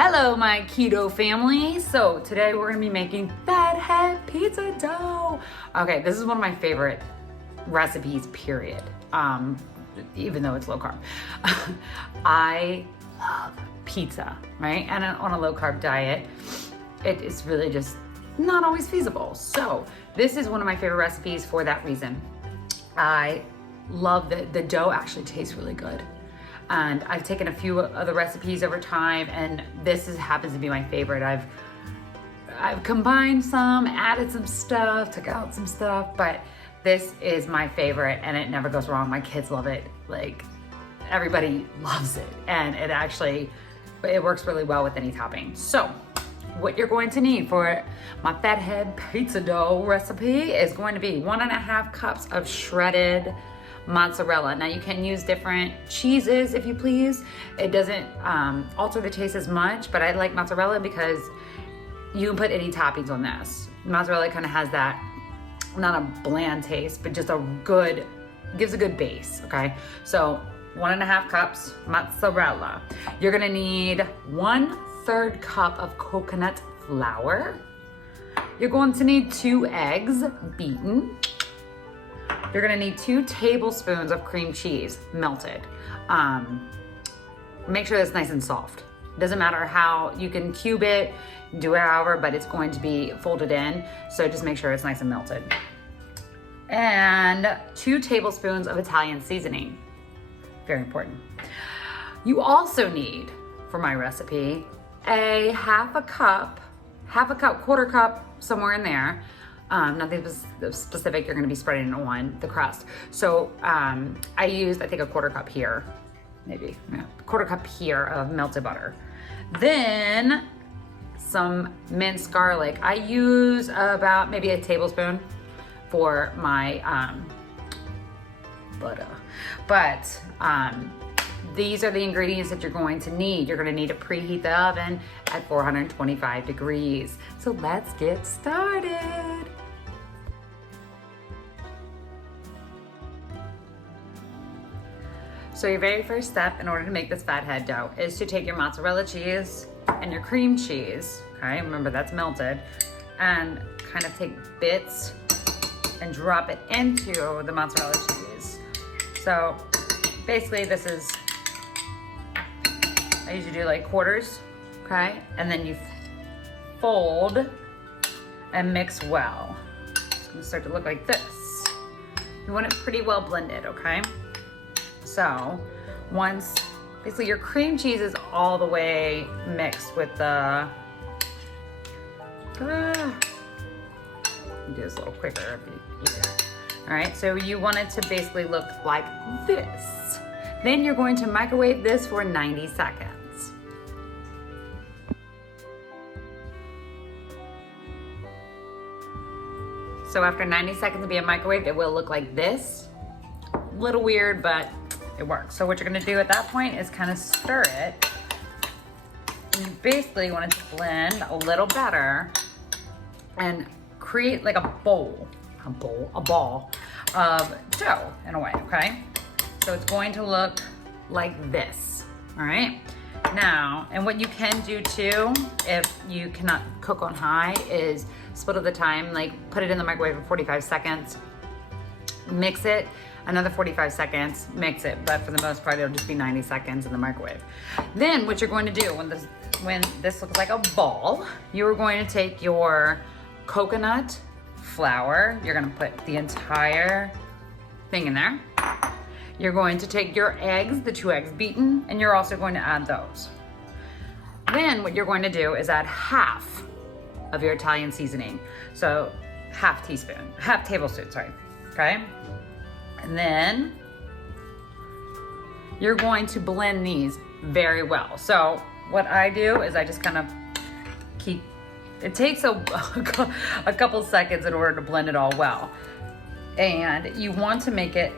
Hello, my keto family. So today we're gonna be making fathead pizza dough. Okay, this is one of my favorite recipes, period. Even though it's low carb. I love pizza, right? And on a low carb diet, it is really just not always feasible. So this is one of my favorite recipes for that reason. I love that the dough actually tastes really good. And I've taken a few other recipes over time, and happens to be my favorite. I've combined some, added some stuff, took out some stuff, but this is my favorite, and it never goes wrong. My kids love it. Like, everybody loves it, and it works really well with any topping. So what you're going to need for my fathead pizza dough recipe is going to be 1.5 cups of shredded mozzarella. Now you can use different cheeses if you please. It doesn't alter the taste as much, but I like mozzarella because you can put any toppings on this. Mozzarella kind of has that, not a bland taste, but just gives a good base, okay? So 1.5 cups mozzarella. You're gonna need 1/3 cup of coconut flour. You're going to need 2 eggs beaten. You're gonna need 2 tablespoons of cream cheese, melted. Make sure it's nice and soft. Doesn't matter how, you can cube it, do it however, but it's going to be folded in, so just make sure it's nice and melted. And 2 tablespoons of Italian seasoning, very important. You also need, for my recipe, a half a cup, quarter cup, somewhere in there. Nothing specific, you're gonna be spreading it on the crust. So I used, I think, a quarter cup here, maybe, yeah, quarter cup here of melted butter. Then some minced garlic. I use about maybe a tablespoon for my butter. But these are the ingredients that you're going to need. You're gonna need to preheat the oven at 425 degrees. So let's get started. So your very first step in order to make this fathead dough is to take your mozzarella cheese and your cream cheese, okay, remember that's melted, and kind of take bits and drop it into the mozzarella cheese. So basically this is, I usually do like quarters, okay? And then you fold and mix well. It's gonna start to look like this. You want it pretty well blended, okay? So once, basically your cream cheese is all the way mixed with the, do this a little quicker if you do. All right, so you want it to basically look like this. Then you're going to microwave this for 90 seconds. So after 90 seconds of being microwaved, it will look like this. A little weird, but it works. So what you're gonna do at that point is kind of stir it. And you basically want it to blend a little better and create like a ball of dough in a way, okay? So it's going to look like this, all right? Now, and what you can do too, if you cannot cook on high, is split up the time, like put it in the microwave for 45 seconds, mix it, another 45 seconds, mix it, but for the most part, it'll just be 90 seconds in the microwave. Then what you're going to do when this looks like a ball, you're going to take your coconut flour, you're gonna put the entire thing in there. You're going to take your eggs, the 2 eggs beaten, and you're also going to add those. Then what you're going to do is add half of your Italian seasoning. So half tablespoon, sorry, okay? And then you're going to blend these very well. So what I do is I just kind of keep, it takes a couple seconds in order to blend it all well. And you want to make it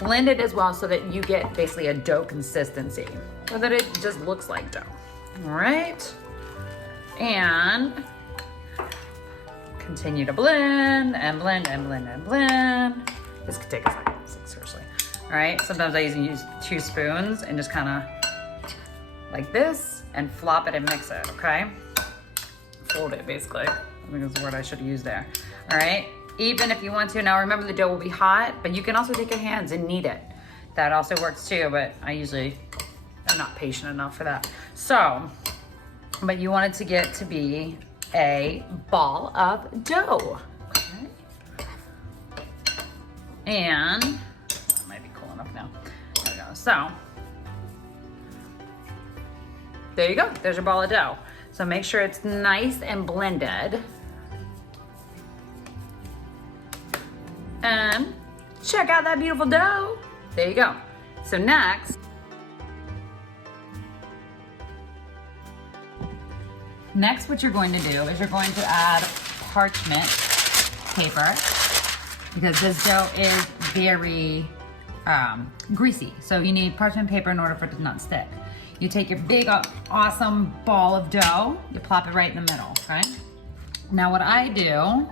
blend it as well so that you get basically a dough consistency, so that it just looks like dough. All right. And continue to blend and blend and blend and blend. This could take a second, seriously. All right, sometimes I use 2 spoons and just kind of like this and flop it and mix it, okay? Fold it, basically. I think that's the word I should have used there. All right, even if you want to, now remember the dough will be hot, but you can also take your hands and knead it. That also works too, but I usually am not patient enough for that. So, but you want it to get to be a ball of dough, okay? And, it might be cool enough now. There we go, so. There you go, there's your ball of dough. So make sure it's nice and blended. And check out that beautiful dough. There you go. So next what you're going to do is you're going to add parchment paper because this dough is very greasy. So you need parchment paper in order for it to not stick. You take your big, awesome ball of dough, you plop it right in the middle, okay? Now what I do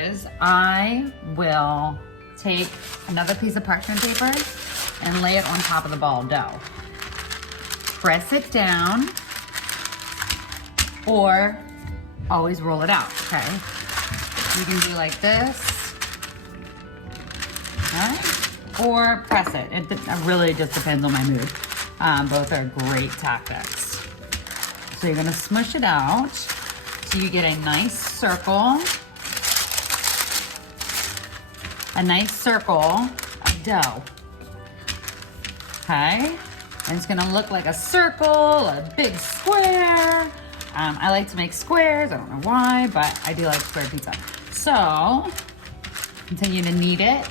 is I will take another piece of parchment paper and lay it on top of the ball of dough. Press it down or always roll it out, okay? You can do like this, all right? Or press it. It really just depends on my mood. Both are great tactics. So you're gonna smush it out so you get a nice circle. A nice circle of dough. Okay? And it's gonna look like a circle, a big square. I like to make squares, I don't know why, but I do like square pizza. So, continue to knead it.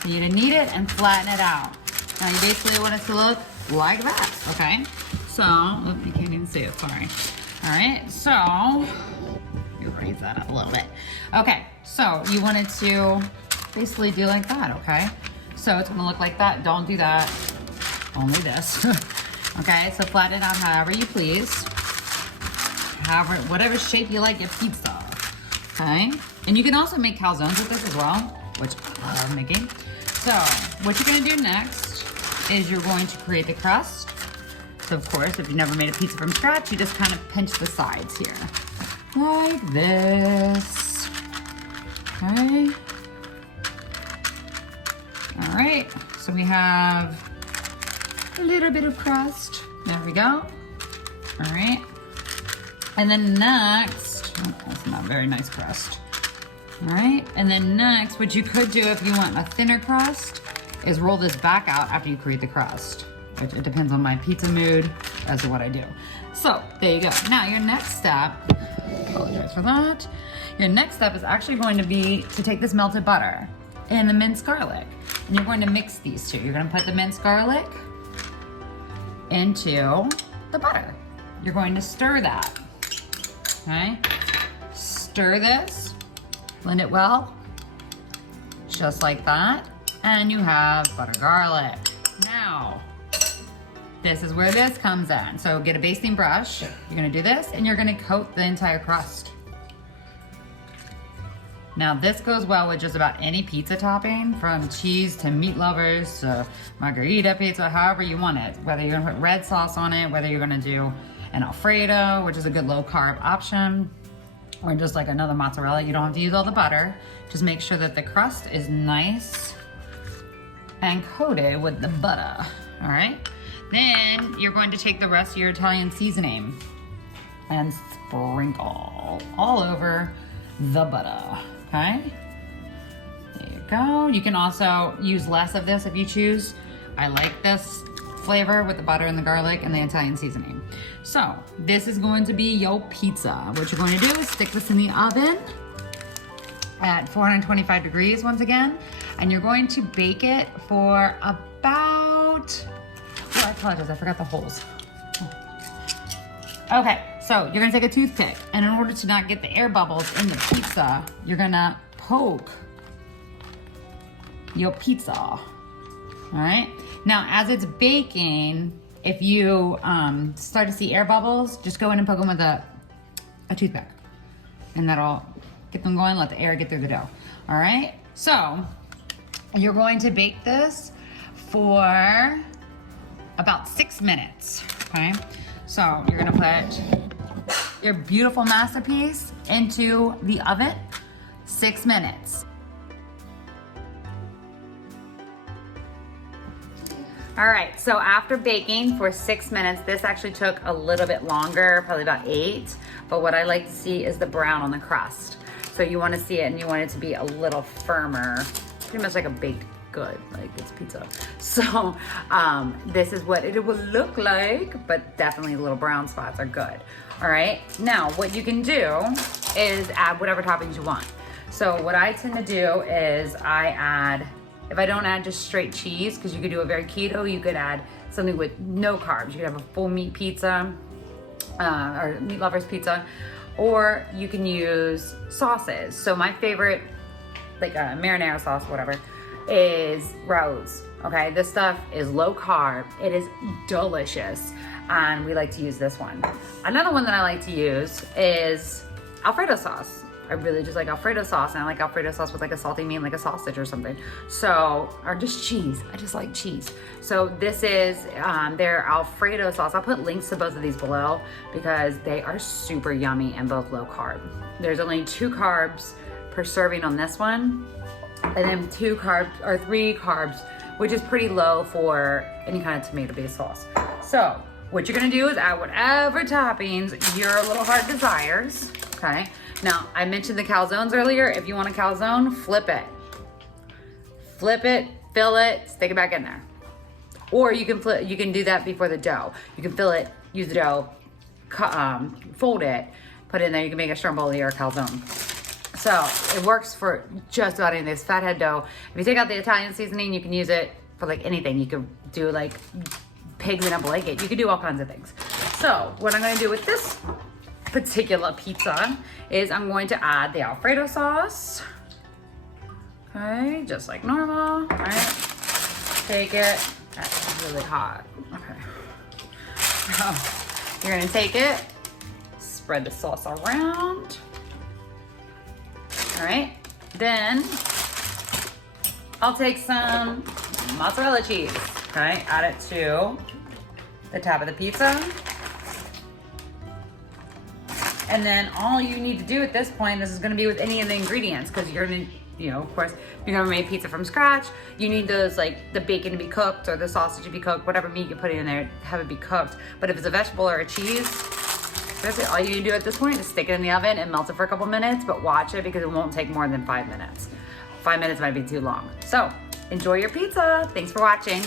Continue to knead it and flatten it out. Now you basically want it to look like that, okay? So, look, you can't even see it, sorry. All right, so, you raise that up a little bit. Okay, so you want it to basically do like that, okay? So it's gonna look like that. Don't do that, only this. Okay, so flatten it out however you please. However, whatever shape you like your pizza, okay? And you can also make calzones with this as well, which I love making. So what you're gonna do next is you're going to create the crust. So of course, if you've never made a pizza from scratch, you just kind of pinch the sides here. Like this, okay? All right, so we have a little bit of crust. There we go. All right. And then next, oh, that's not very nice crust. All right, and then next, what you could do if you want a thinner crust is roll this back out after you create the crust. It depends on my pizza mood as to what I do. So there you go. Now your next step, apologize for that. Your next step is actually going to be to take this melted butter and the minced garlic. And you're going to mix these two. You're gonna put the minced garlic into the butter. You're going to stir that, okay? Stir this, blend it well, just like that. And you have butter garlic. Now, this is where this comes in. So get a basting brush. You're gonna do this and you're gonna coat the entire crust. Now this goes well with just about any pizza topping, from cheese to meat lovers to margarita pizza, however you want it. Whether you're gonna put red sauce on it, whether you're gonna do an Alfredo, which is a good low carb option, or just like another mozzarella. You don't have to use all the butter. Just make sure that the crust is nice and coated with the butter, all right? Then you're going to take the rest of your Italian seasoning and sprinkle all over the butter, okay? There you go. You can also use less of this if you choose. I like this flavor with the butter and the garlic and the Italian seasoning. So this is going to be your pizza. What you're going to do is stick this in the oven at 425 degrees once again, and you're going to bake it for about, oh, I apologize, I forgot the holes. Okay, so you're gonna take a toothpick, and in order to not get the air bubbles in the pizza, you're gonna poke your pizza, all right? Now, as it's baking, if you start to see air bubbles, just go in and poke them with a toothpick, and that'll get them going, let the air get through the dough, all right? So, you're going to bake this for about 6 minutes, okay? So you're gonna put your beautiful masterpiece into the oven, 6 minutes. All right, so after baking for 6 minutes, this actually took a little bit longer, probably about 8, but what I like to see is the brown on the crust. So you wanna see it and you want it to be a little firmer, pretty much like a baked good, like it's pizza. So this is what it will look like, but definitely the little brown spots are good. All right, now what you can do is add whatever toppings you want. So what I tend to do is I add, if I don't add just straight cheese, because you could do a very keto, you could add something with no carbs. You could have a full meat pizza or meat lovers pizza, or you can use sauces. So my favorite, like a marinara sauce, whatever, is Rose. Okay, this stuff is low carb. It is delicious, and we like to use this one. Another one that I like to use is Alfredo sauce. I really just like Alfredo sauce, and I like Alfredo sauce with like a salty meat, like a sausage or something. So, or just cheese. I just like cheese. So this is their Alfredo sauce. I'll put links to both of these below because they are super yummy and both low carb. There's only 2 carbs per serving on this one, and then 2 carbs or 3 carbs, which is pretty low for any kind of tomato-based sauce. So what you're gonna do is add whatever toppings your little heart desires, okay? Now, I mentioned the calzones earlier. If you want a calzone, flip it. Flip it, fill it, stick it back in there. Or you can do that before the dough. You can fill it, use the dough, fold it, put it in there. You can make a stromboli or a calzone. So it works for just about anything. This fathead dough, if you take out the Italian seasoning, you can use it for like anything. You could do like pigs in a blanket. You could do all kinds of things. So what I'm gonna do with this particular pizza is I'm going to add the Alfredo sauce. Okay, just like normal, all right? Take it, that's really hot, okay. So you're gonna take it, spread the sauce around. All right, then I'll take some mozzarella cheese, okay? Add it to the top of the pizza. And then all you need to do at this point, this is gonna be with any of the ingredients, because you're gonna, you know, of course, if you're gonna make pizza from scratch, you need those, like the bacon to be cooked or the sausage to be cooked, whatever meat you put in there, have it be cooked. But if it's a vegetable or a cheese, basically all you need to do at this point is stick it in the oven and melt it for a couple minutes, but watch it because it won't take more than 5 minutes. 5 minutes might be too long. So enjoy your pizza. Thanks for watching.